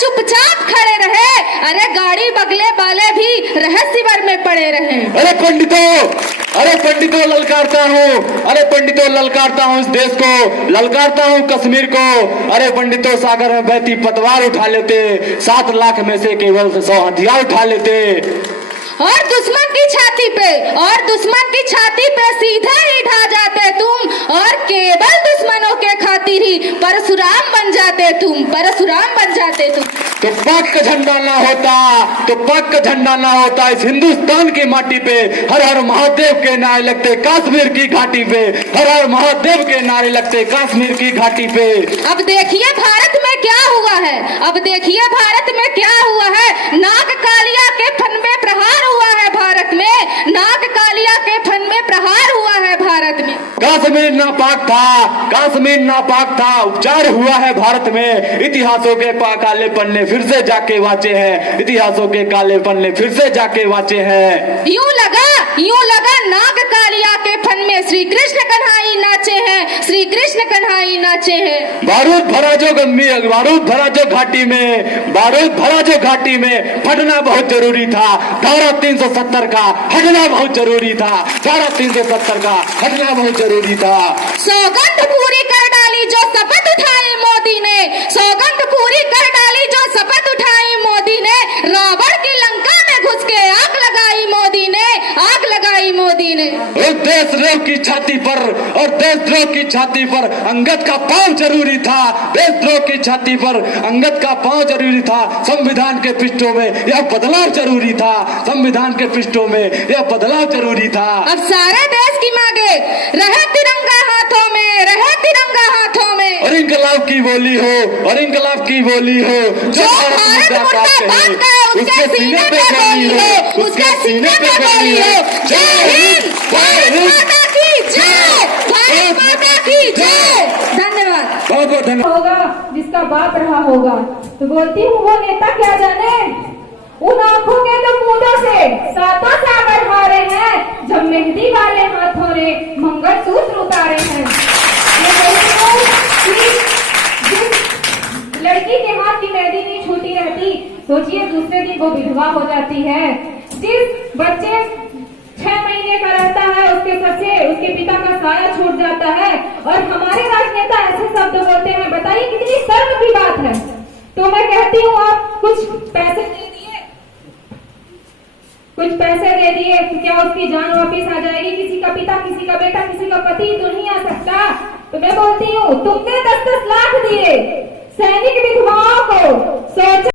चुपचाप खड़े रहे, अरे गाड़ी बगले वाले भी रहस्यवर में पड़े रहे। अरे पंडितों ललकारता हूँ, अरे पंडितों ललकारता हूँ इस देश को, ललकारता हूँ कश्मीर को। अरे पंडितों सागर में बहती पतवार उठा लेते, 7 लाख में से केवल 100 हथियार उठा लेते। और दुश्मन की छाती पे सीधा ही ढा जाते तुम, और केवल दुश्मनों के खातिर ही परशुराम बन जाते तुम। तो पाक का झंडा ना होता इस हिंदुस्तान की माटी पे, हर हर महादेव के नारे लगते कश्मीर की घाटी पे, हर हर महादेव के नारे लगते कश्मीर की घाटी पे। अब देखिए भारत में क्या हुआ है, नाग कालिया के फन में प्रहार हुआ है भारत में, नाग कालिया के फन में प्रहार हुआ है भारत में। कश्मीर नापाक था, उपचार हुआ है भारत में। इतिहासों के काले पन्ने फिर से जाके वाचे हैं, इतिहासों के काले पन्ने फिर से जाके वाचे हैं। यूं लगा नाग कालिया के फन में श्री कृष्ण कन्हई नाचे हैं, श्री कृष्ण कन्हई नाचे हैं। बारूद भरा जो घाटी में फटना बहुत जरूरी था, धारा 370 का हटना बहुत जरूरी था, धारा 370 का हटना बहुत जरूरी था। सौगंध पूरी कर डाली जो शपथ उठाई मोदी ने, सौगंध पूरी कर डाली जो शपथ उठाई मोदी ने, रावण की लंका में घुस के आग लगाई मोदी ने, आग लगाई मोदी ने। और देशद्रोह की छाती पर अंगद का पांव जरूरी था, देशद्रोह की छाती पर अंगद का पांव जरूरी था। संविधान के पृष्ठों में यह बदलाव जरूरी था, संविधान के पृष्ठों में यह बदलाव जरूरी था। अब सारे देश की मांगे रहे तिरंगा हाथों में, रहे तिरंगा हाथों में। और इंकलाब की बोली हो, जो भारत मुर्दाबाद है उसके सीने पे गोली हो, उसके सीने पे गोली हो। जय हिंद, भारत माता की जय, भारत माता की जय। धन्यवाद। बहुत धन्यवाद। होगा जिसका बाप रहा होगा, तो बोलती हूँ वो नेता क्या जाने, उन आंखों के तो मूंदों से सातों सागर हारे हैं, जब मेहंदी वाले हाथों ने मंगलसूत्र उतारे हैं। मैं कहती हूँ कि जिस लड़की के हाथ की मेहंदी नहीं छूटी रहती, सोचिए दूसरे दिन वो विधवा हो जाती है। जिस बच्चे 6 महीने का रहता है, उसके सर से उसके पिता का साया छूट जाता है, और हमारे राजनेता ऐसे शब्द बोलते हैं, बताइए कितनी शर्म की बात है। तो मैं कहती हूँ आप कुछ पैसे दे दिए तो क्या उसकी जान वापिस आ जाएगी? किसी का पिता, किसी का बेटा, किसी का पति तो नहीं आ सकता। तो मैं बोलती हूँ तुमने 10-10 लाख दिए, सैनिक विधवा